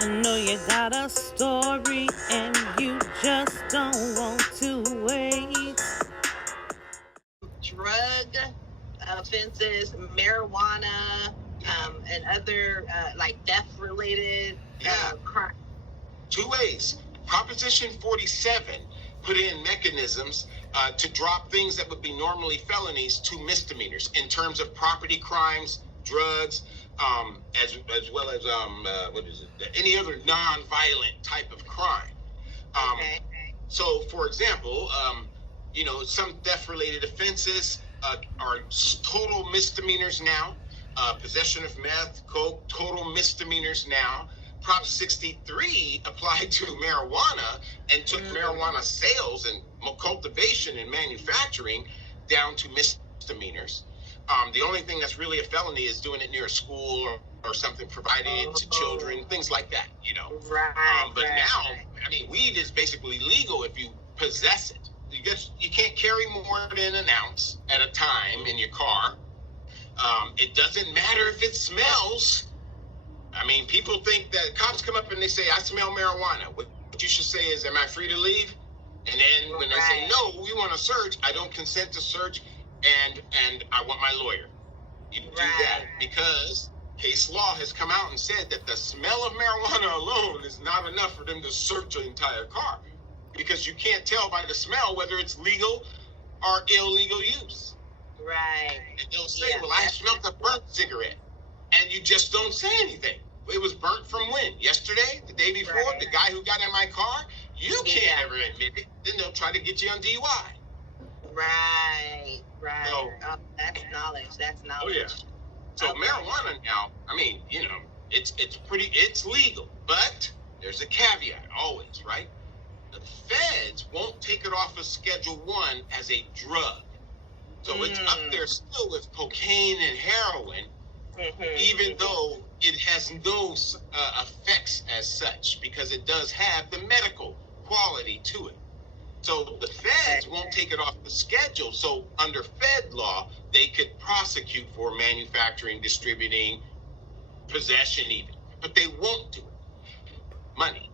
I know you got a story and you just don't want to wait. Drug offenses, marijuana, and other like death-related crime. Two ways. Proposition 47 put in mechanisms to drop things that would be normally felonies to misdemeanors in terms of property crimes, drugs, as well as any other non-violent type of crime. Okay. So, for example, some theft-related offenses are total misdemeanors now. Possession of meth, coke, total misdemeanors now. Prop 63 applied to marijuana and took marijuana sales and cultivation and manufacturing down to misdemeanors. The only thing that's really a felony is doing it near a school or something provided to children, things like that, But now, I mean, weed is basically legal if you possess it. You can't carry more than an ounce at a time in your car. It doesn't matter if it smells. I mean, people think that cops come up and they say, I smell marijuana. What you should say is, am I free to leave? And then when they say, no, we want to search, I don't consent to search, and I want my lawyer. You do that because case law has come out and said that the smell of marijuana alone is not enough for them to search an entire car, because you can't tell by the smell whether it's legal or illegal use. Right. And they'll say, well, I smelled a burnt cigarette. And you just don't say anything. It was burnt from when? Yesterday? The day before? Right. The guy who got in my car? You can't ever admit it. Then they'll try to get you on DUI. Right. So, that's knowledge. Oh, yeah. So marijuana now, I mean, it's legal. But there's a caveat always, right? The feds won't take it off of Schedule 1 as a drug. So it's up there still with cocaine and heroin, even though it has no effects as such, because it does have the medical quality to it. So the feds won't take it off the schedule. So under Fed law, they could prosecute for manufacturing, distributing, possession even. But they won't do it. Money.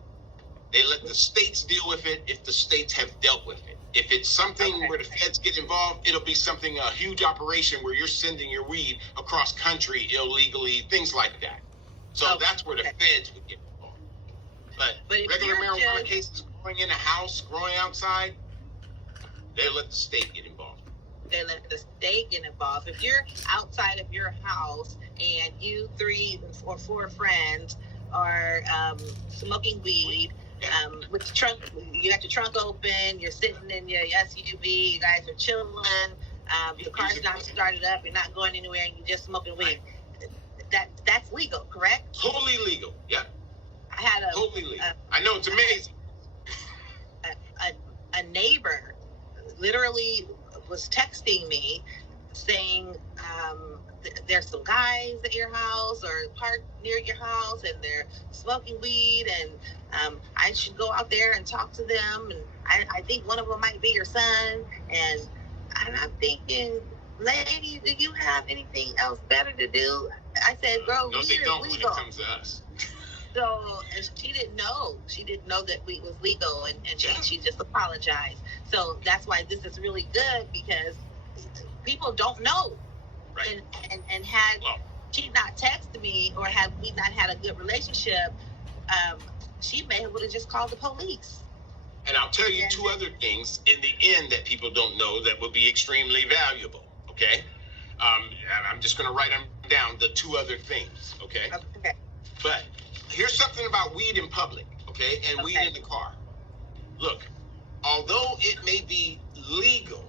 They let the states deal with it if the states have dealt with it. If it's something where the feds get involved, it'll be a huge operation where you're sending your weed across country illegally, things like that. So that's where the feds would get involved. But regular marijuana cases growing in a house, growing outside, they let the state get involved. They let the state get involved. If you're outside of your house and you 3 or 4 friends are smoking weed, with the trunk, you got your trunk open, you're sitting in your SUV, you guys are chilling, your car's not started up, you're not going anywhere, and you're just smoking weed. That's legal, correct? Totally legal, yeah. I had totally legal. I know, it's amazing. A neighbor literally was texting me saying, there's some guys at your house or parked near your house and they're smoking weed, and I should go out there and talk to them, and I think one of them might be your son. And I'm thinking, lady, do you have anything else better to do? I said, girl, no, they don't when it comes to us. So she didn't know. She didn't know that weed was legal, and she just apologized. So that's why this is really good, because people don't know. Right. And had she not texted me, or had we not had a good relationship, she may have would have just called the police. And I'll tell you 2 other things in the end that people don't know that will be extremely valuable, okay? I'm just going to write them down, the 2 other things, okay? Okay. But here's something about weed in public, okay? And weed in the car. Look, although it may be legal,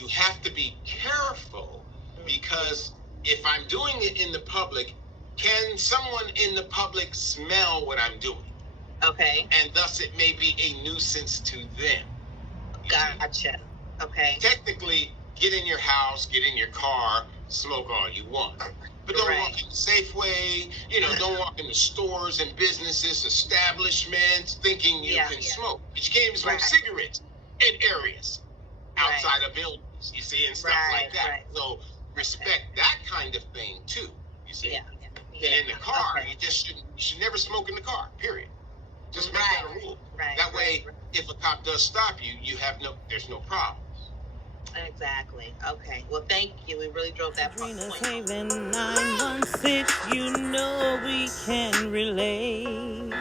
you have to be careful, because if I'm doing it in the public, can someone in the public smell what I'm doing? Okay. And thus it may be a nuisance to them. Gotcha. Okay. Technically, get in your house, get in your car, smoke all you want. But don't walk in the Safeway, don't walk in the stores and businesses, establishments, thinking you can smoke. But you can't even smoke cigarettes in areas outside of buildings, you see, and stuff like that. So respect that kind of thing too, you see. And in the car, you should never smoke in the car, period. Just make that a rule. That way, if a cop does stop you, there's no problem. Exactly. Okay. Well, thank you. We really drove that point. Haven 916, you know we can relate.